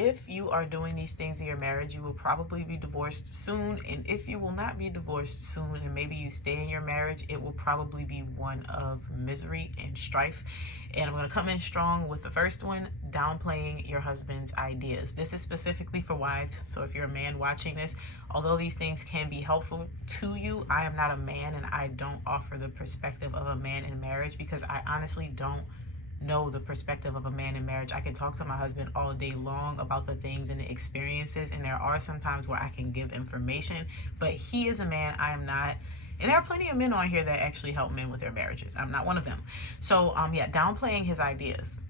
if you are doing these things in your marriage, you will probably be divorced soon. And if you will not be divorced soon and maybe you stay in your marriage, it will probably be one of misery and strife. And I'm going to come in strong with the first one, downplaying your husband's ideas. This is specifically for wives. So if you're a man watching this, although these things can be helpful to you, I am not a man and I don't offer the perspective of a man in marriage because I honestly don't know the perspective of a man in marriage. I can talk to my husband all day long about the things and the experiences, and there are some times where I can give information, but he is a man, I am not. And there are plenty of men on here that actually help men with their marriages. I'm not one of them. So yeah, downplaying his ideas.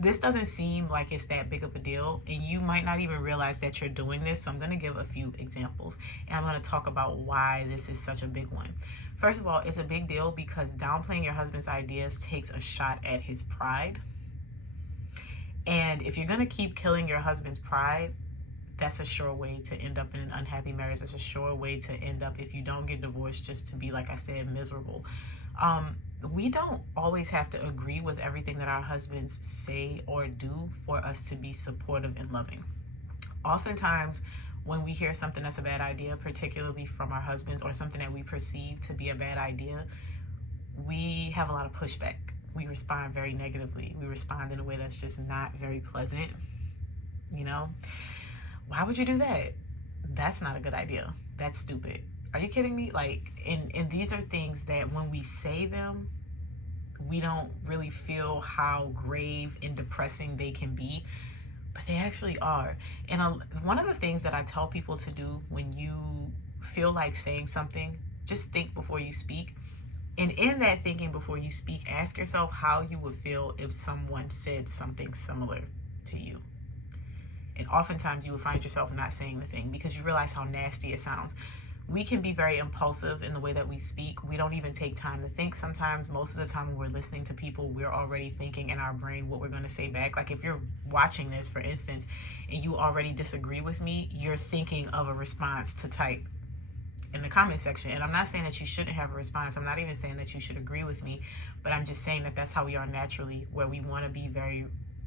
This doesn't seem like it's that big of a deal, and you might not even realize that you're doing this. So I'm going to give a few examples, and I'm going to talk about why this is such a big one. First of all, it's a big deal because downplaying your husband's ideas takes a shot at his pride. And if you're going to keep killing your husband's pride, that's a sure way to end up in an unhappy marriage. That's a sure way to end up, if you don't get divorced, just to be, like I said, miserable. We don't always have to agree with everything that our husbands say or do for us to be supportive and loving. Oftentimes, when we hear something that's a bad idea, particularly from our husbands, or something that we perceive to be a bad idea, we have a lot of pushback. We respond very negatively. We respond in a way that's just not very pleasant. You know, why would you do that? That's not a good idea. That's stupid. Are you kidding me? Like, and these are things that when we say them, we don't really feel how grave and depressing they can be, but they actually are. And one of the things that I tell people to do when you feel like saying something, just think before you speak. And in that thinking before you speak, ask yourself how you would feel if someone said something similar to you. And oftentimes you will find yourself not saying the thing because you realize how nasty it sounds. We can be very impulsive in the way that we speak. We don't even take time to think. Sometimes, most of the time when we're listening to people, we're already thinking in our brain what we're going to say back. Like if you're watching this, for instance, and you already disagree with me, you're thinking of a response to type in the comment section. And I'm not saying that you shouldn't have a response. I'm not even saying that you should agree with me, but I'm just saying that that's how we are naturally, where we want to be very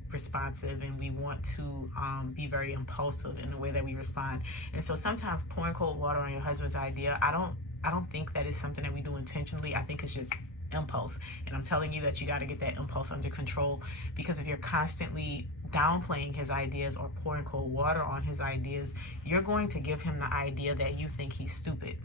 responsive and we want to be very impulsive in the way that we respond. And so sometimes pouring cold water on your husband's idea, I don't think that is something that we do intentionally. I think it's just impulse. And I'm telling you that you got to get that impulse under control, because if you're constantly downplaying his ideas or pouring cold water on his ideas, you're going to give him the idea that you think he's stupid.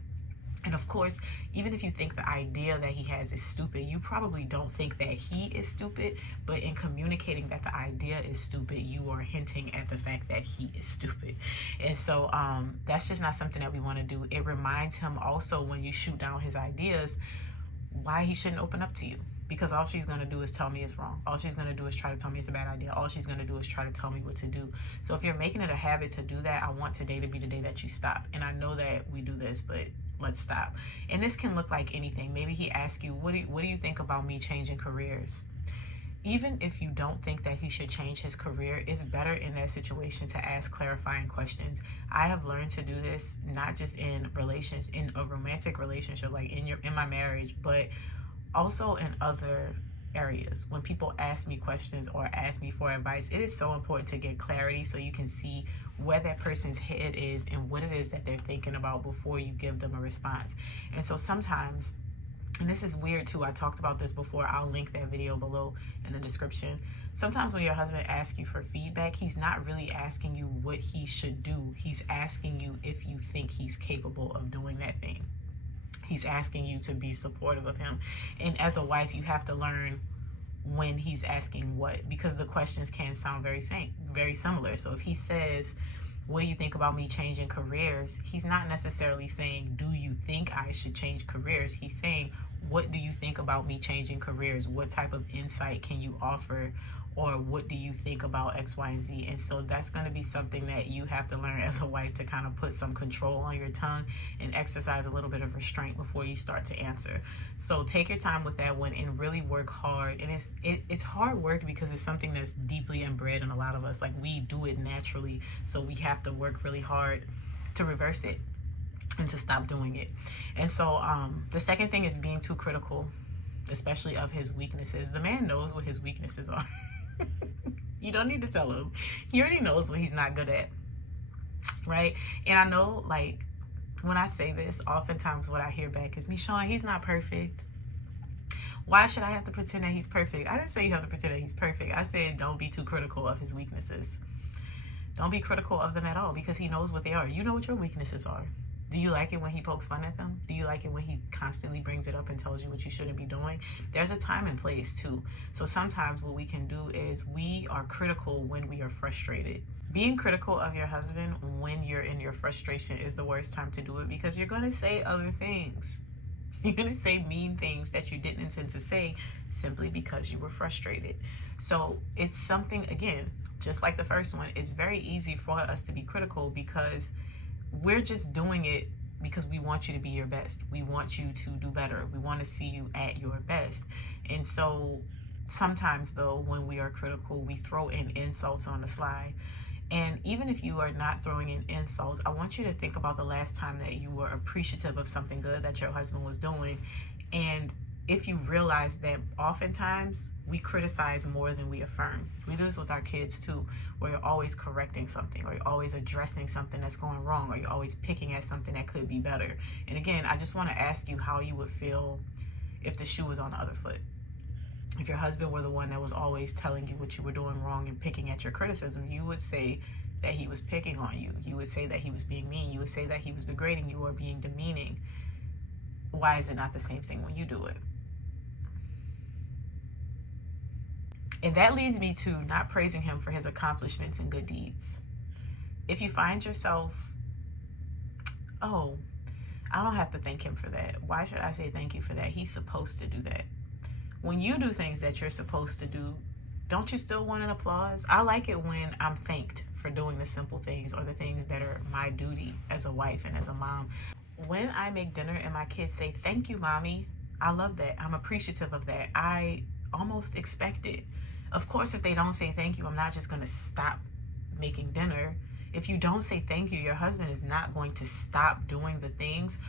And of course, even if you think the idea that he has is stupid, you probably don't think that he is stupid, but in communicating that the idea is stupid, you are hinting at the fact that he is stupid. And so that's just not something that we want to do. It reminds him also, when you shoot down his ideas, why he shouldn't open up to you. Because all she's going to do is tell me it's wrong. All she's going to do is try to tell me it's a bad idea. All she's going to do is try to tell me what to do. So if you're making it a habit to do that, I want today to be the day that you stop. And I know that we do this, but let's stop. And this can look like anything. Maybe he asks you, what do you think about me changing careers? Even if you don't think that he should change his career, it's better in that situation to ask clarifying questions. I have learned to do this not just in a romantic relationship, like in my marriage, but also in other areas. When people ask me questions or ask me for advice, it is so important to get clarity so you can see where that person's head is and what it is that they're thinking about before you give them a response. And so sometimes, and this is weird too, I talked about this before, I'll link that video below in the description. Sometimes when your husband asks you for feedback, he's not really asking you what he should do. He's asking you if you think he's capable of doing that thing. He's asking you to be supportive of him. And as a wife, you have to learn when he's asking what, because the questions can sound very similar. So if he says, what do you think about me changing careers? He's not necessarily saying, do you think I should change careers? He's saying, what do you think about me changing careers? What type of insight can you offer? Or what do you think about X, Y, and Z? And so that's going to be something that you have to learn as a wife, to kind of put some control on your tongue and exercise a little bit of restraint before you start to answer. So take your time with that one and really work hard. And it's hard work because it's something that's deeply inbred in a lot of us. Like, we do it naturally, so we have to work really hard to reverse it and to stop doing it. And so the second thing is being too critical, especially of his weaknesses. The man knows what his weaknesses are. You don't need to tell him. He already knows what he's not good at, right? And I know, like, when I say this, oftentimes what I hear back is, Michonne, he's not perfect. Why should I have to pretend that he's perfect? I didn't say you have to pretend that he's perfect. I said don't be too critical of his weaknesses. Don't be critical of them at all, because he knows what they are. You know what your weaknesses are. Do you like it when he pokes fun at them? Do you like it when he constantly brings it up and tells you what you shouldn't be doing? There's a time and place too. So sometimes what we can do is we are critical when we are frustrated. Being critical of your husband when you're in your frustration is the worst time to do it, because you're going to say other things. You're going to say mean things that you didn't intend to say simply because you were frustrated. So it's something, again, just like the first one, it's very easy for us to be critical because we're just doing it because we want you to be your best. We want you to do better. We want to see you at your best. And so sometimes, though, when we are critical, we throw in insults on the slide. And even if you are not throwing in insults, I want you to think about the last time that you were appreciative of something good that your husband was doing. And if you realize that oftentimes we criticize more than we affirm. We do this with our kids too, where you're always correcting something, or you're always addressing something that's going wrong, or you're always picking at something that could be better. And again, I just want to ask you how you would feel if the shoe was on the other foot. If your husband were the one that was always telling you what you were doing wrong and picking at your criticism, you would say that he was picking on you. You would say that he was being mean. You would say that he was degrading you or being demeaning. Why is it not the same thing when you do it? And that leads me to not praising him for his accomplishments and good deeds. If you find yourself, oh, I don't have to thank him for that. Why should I say thank you for that? He's supposed to do that. When you do things that you're supposed to do, don't you still want an applause? I like it when I'm thanked for doing the simple things or the things that are my duty as a wife and as a mom. When I make dinner and my kids say, thank you, mommy, I love that. I'm appreciative of that. I almost expect it. Of course, if they don't say thank you, I'm not just going to stop making dinner. If you don't say thank you, your husband is not going to stop doing the things,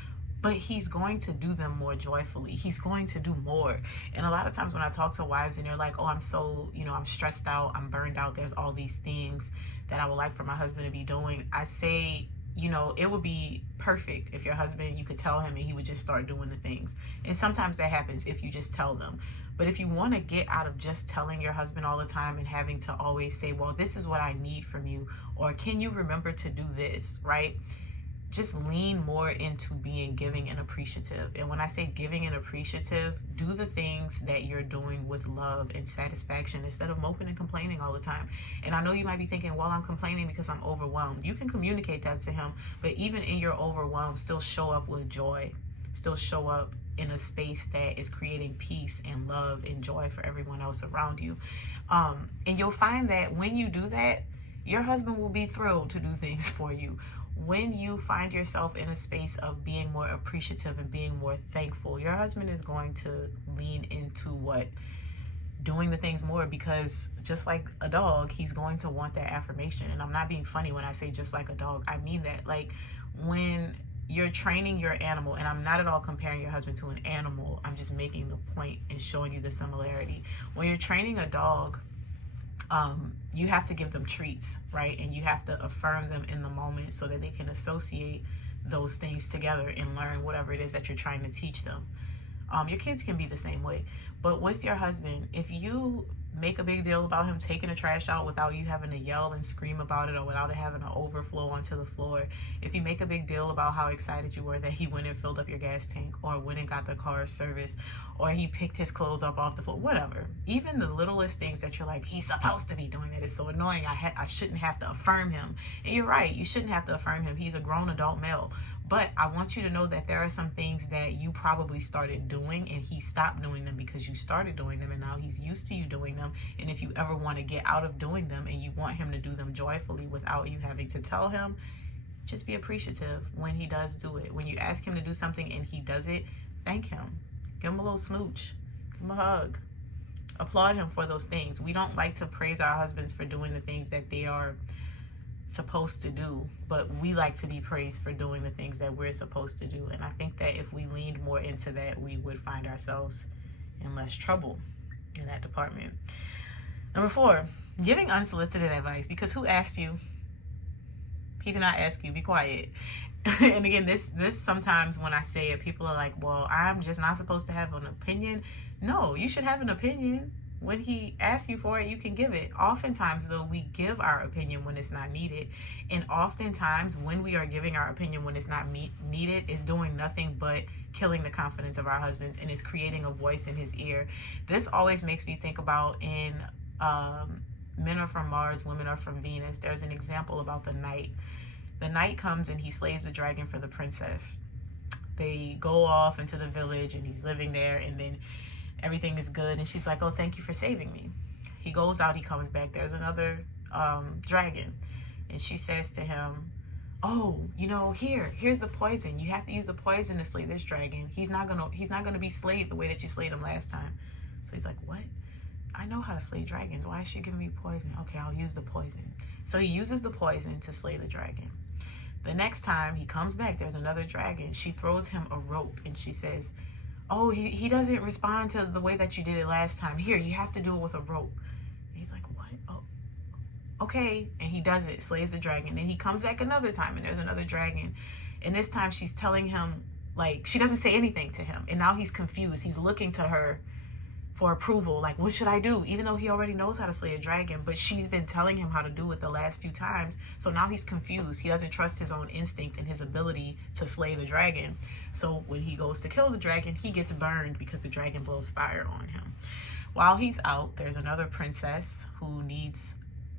but he's going to do them more joyfully. He's going to do more. And a lot of times when I talk to wives and they're like, oh, I'm so, I'm stressed out, I'm burned out, there's all these things that I would like for my husband to be doing, I say, it would be perfect if your husband, you could tell him and he would just start doing the things. And sometimes that happens if you just tell them. But if you want to get out of just telling your husband all the time and having to always say, well, this is what I need from you, or can you remember to do this, right? Just lean more into being giving and appreciative. And when I say giving and appreciative, do the things that you're doing with love and satisfaction instead of moping and complaining all the time. And I know you might be thinking, well, I'm complaining because I'm overwhelmed. You can communicate that to him, but even in your overwhelm, still show up with joy. Still show up in a space that is creating peace and love and joy for everyone else around you. And you'll find that when you do that, your husband will be thrilled to do things for you. When you find yourself in a space of being more appreciative and being more thankful, your husband is going to lean into doing the things more, because just like a dog, he's going to want that affirmation. And I'm not being funny when I say just like a dog. I mean that. Like, when you're training your animal, and I'm not at all comparing your husband to an animal, I'm just making the point and showing you the similarity. When you're training a dog, you have to give them treats, right? And you have to affirm them in the moment so that they can associate those things together and learn whatever it is that you're trying to teach them. Your kids can be the same way. But with your husband, if you make a big deal about him taking the trash out without you having to yell and scream about it, or without it having to overflow onto the floor, if you make a big deal about how excited you were that he went and filled up your gas tank, or went and got the car serviced, or he picked his clothes up off the floor, whatever, even the littlest things that you're like, he's supposed to be doing that, is so annoying, I shouldn't have to affirm him. And you're right, you shouldn't have to affirm him. He's a grown adult male. But I want you to know that there are some things that you probably started doing and he stopped doing them because you started doing them, and now he's used to you doing them. And if you ever want to get out of doing them and you want him to do them joyfully without you having to tell him, just be appreciative when he does do it. When you ask him to do something and he does it, thank him. Give him a little smooch. Give him a hug. Applaud him for those things. We don't like to praise our husbands for doing the things that they are supposed to do, but we like to be praised for doing the things that we're supposed to do. And I think that if we leaned more into that, we would find ourselves in less trouble in that department. Number 4, Giving unsolicited advice, because who asked you? He did not ask you. Be quiet. And again, this sometimes when I say it, people are like, well, I'm just not supposed to have an opinion. No, you should have an opinion. When he asks you for it, you can give it. Oftentimes, though, we give our opinion when it's not needed. And oftentimes, when we are giving our opinion when it's not needed, it's doing nothing but killing the confidence of our husbands and is creating a voice in his ear. This always makes me think about in Men Are From Mars, Women Are From Venus. There's an example about the knight. The knight comes and he slays the dragon for the princess. They go off into the village and he's living there, and then everything is good, and she's like, oh, thank you for saving me. He goes out, he comes back, there's another dragon, and she says to him, oh, you know, here's the poison. You have to use the poison to slay this dragon. He's not gonna be slayed the way that you slayed him last time. So he's like, what? I know how to slay dragons. Why is she giving me poison? Okay, I'll use the poison. So he uses the poison to slay the dragon. The next time he comes back, there's another dragon. She throws him a rope and she says, oh, he doesn't respond to the way that you did it last time. Here, you have to do it with a rope. And he's like, what? Oh, okay. And he does it, slays the dragon. Then he comes back another time and there's another dragon. And this time she's telling him, like, she doesn't say anything to him. And now he's confused. He's looking to her for approval. Like, what should I do? Even though he already knows how to slay a dragon, but she's been telling him how to do it the last few times. So now he's confused. He doesn't trust his own instinct and his ability to slay the dragon. So when he goes to kill the dragon, he gets burned because the dragon blows fire on him. While he's out, there's another princess who needs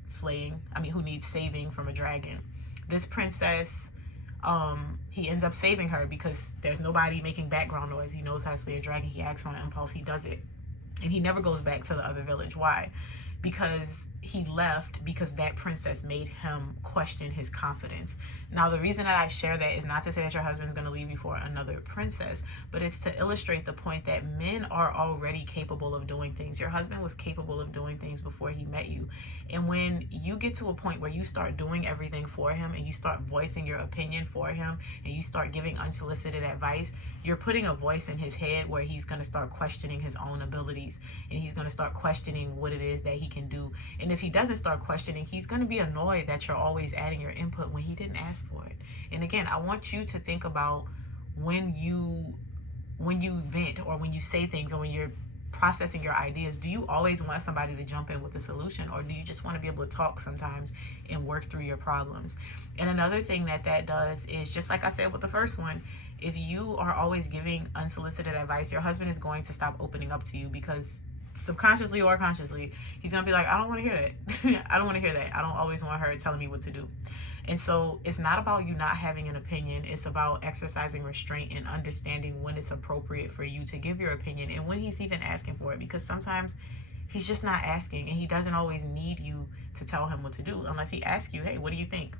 saving from a dragon. This princess, he ends up saving her because there's nobody making background noise. He knows how to slay a dragon. He acts on impulse. He does it. And he never goes back to the other village. Why? Because he left because that princess made him question his confidence. Now, the reason that I share that is not to say that your husband's going to leave you for another princess, but it's to illustrate the point that men are already capable of doing things. Your husband was capable of doing things before he met you. And when you get to a point where you start doing everything for him and you start voicing your opinion for him and you start giving unsolicited advice, you're putting a voice in his head where he's going to start questioning his own abilities, and he's going to start questioning what it is that he can do. And if he doesn't start questioning, he's going to be annoyed that you're always adding your input when he didn't ask for it. And again, I want you to think about when you vent or when you say things or when you're processing your ideas, do you always want somebody to jump in with a solution, or do you just want to be able to talk sometimes and work through your problems? And another thing that does is, just like I said with the first one, if you are always giving unsolicited advice, your husband is going to stop opening up to you, because subconsciously or consciously, he's going to be like, I don't want to hear that. I don't want to hear that. I don't always want her telling me what to do. And so it's not about you not having an opinion. It's about exercising restraint and understanding when it's appropriate for you to give your opinion and when he's even asking for it, because sometimes he's just not asking, and he doesn't always need you to tell him what to do unless he asks you, hey, what do you think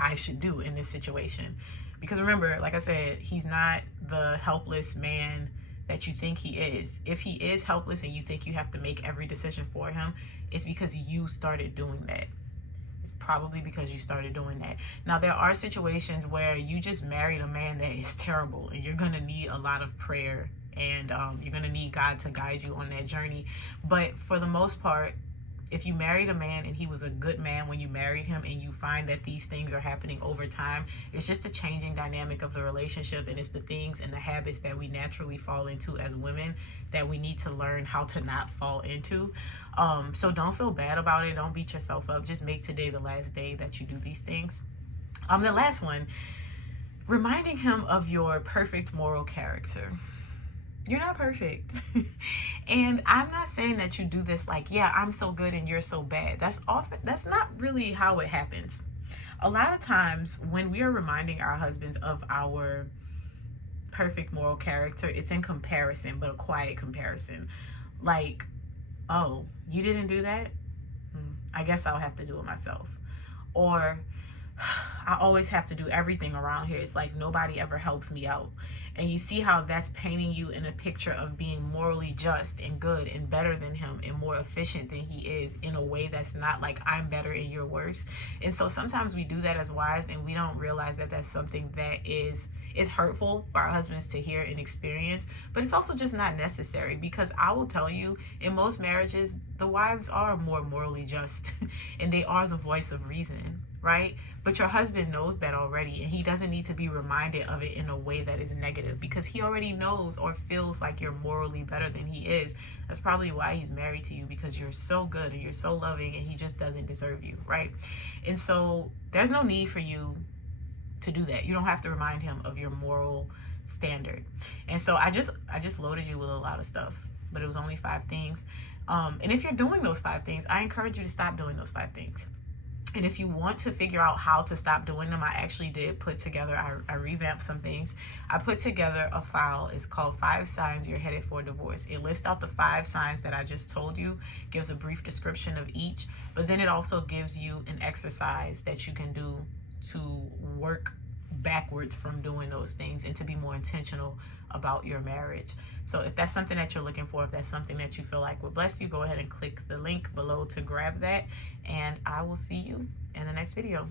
I should do in this situation? Because remember, like I said, he's not the helpless man that you think he is. If he is helpless and you think you have to make every decision for him, it's because you started doing that. It's probably because you started doing that. Now, there are situations where you just married a man that is terrible, and you're going to need a lot of prayer, and you're going to need God to guide you on that journey. But for the most part, if you married a man and he was a good man when you married him, and you find that these things are happening over time, it's just a changing dynamic of the relationship, and it's the things and the habits that we naturally fall into as women that we need to learn how to not fall into. So don't feel bad about it. Don't beat yourself up. Just make today the last day that you do these things. The last one, reminding him of your perfect moral character. You're not perfect. And I'm not saying that you do this like, yeah, I'm so good and you're so bad. That's not really how it happens. A lot of times when we are reminding our husbands of our perfect moral character, it's in comparison, but a quiet comparison. Like, oh, you didn't do that? I guess I'll have to do it myself. Or, I always have to do everything around here. It's like nobody ever helps me out. And you see how that's painting you in a picture of being morally just and good and better than him and more efficient than he is, in a way that's not like I'm better and you're worse. And so sometimes we do that as wives, and we don't realize that that's something that is It's hurtful for our husbands to hear and experience, but it's also just not necessary, because I will tell you, in most marriages, the wives are more morally just and they are the voice of reason, right? But your husband knows that already, and he doesn't need to be reminded of it in a way that is negative, because he already knows or feels like you're morally better than he is. That's probably why he's married to you, because you're so good and you're so loving, and he just doesn't deserve you, right? And so there's no need for you to do that. You don't have to remind him of your moral standard. And so I just loaded you with a lot of stuff, but it was only 5 things. And if you're doing those 5 things, I encourage you to stop doing those 5 things. And if you want to figure out how to stop doing them, I actually did put together, I revamped some things. I put together a file. It's called 5 Signs You're Headed for Divorce. It lists out the 5 signs that I just told you, gives a brief description of each, but then it also gives you an exercise that you can do to work backwards from doing those things and to be more intentional about your marriage. So if that's something that you're looking for, if that's something that you feel like would bless you, go ahead and click the link below to grab that, and I will see you in the next video.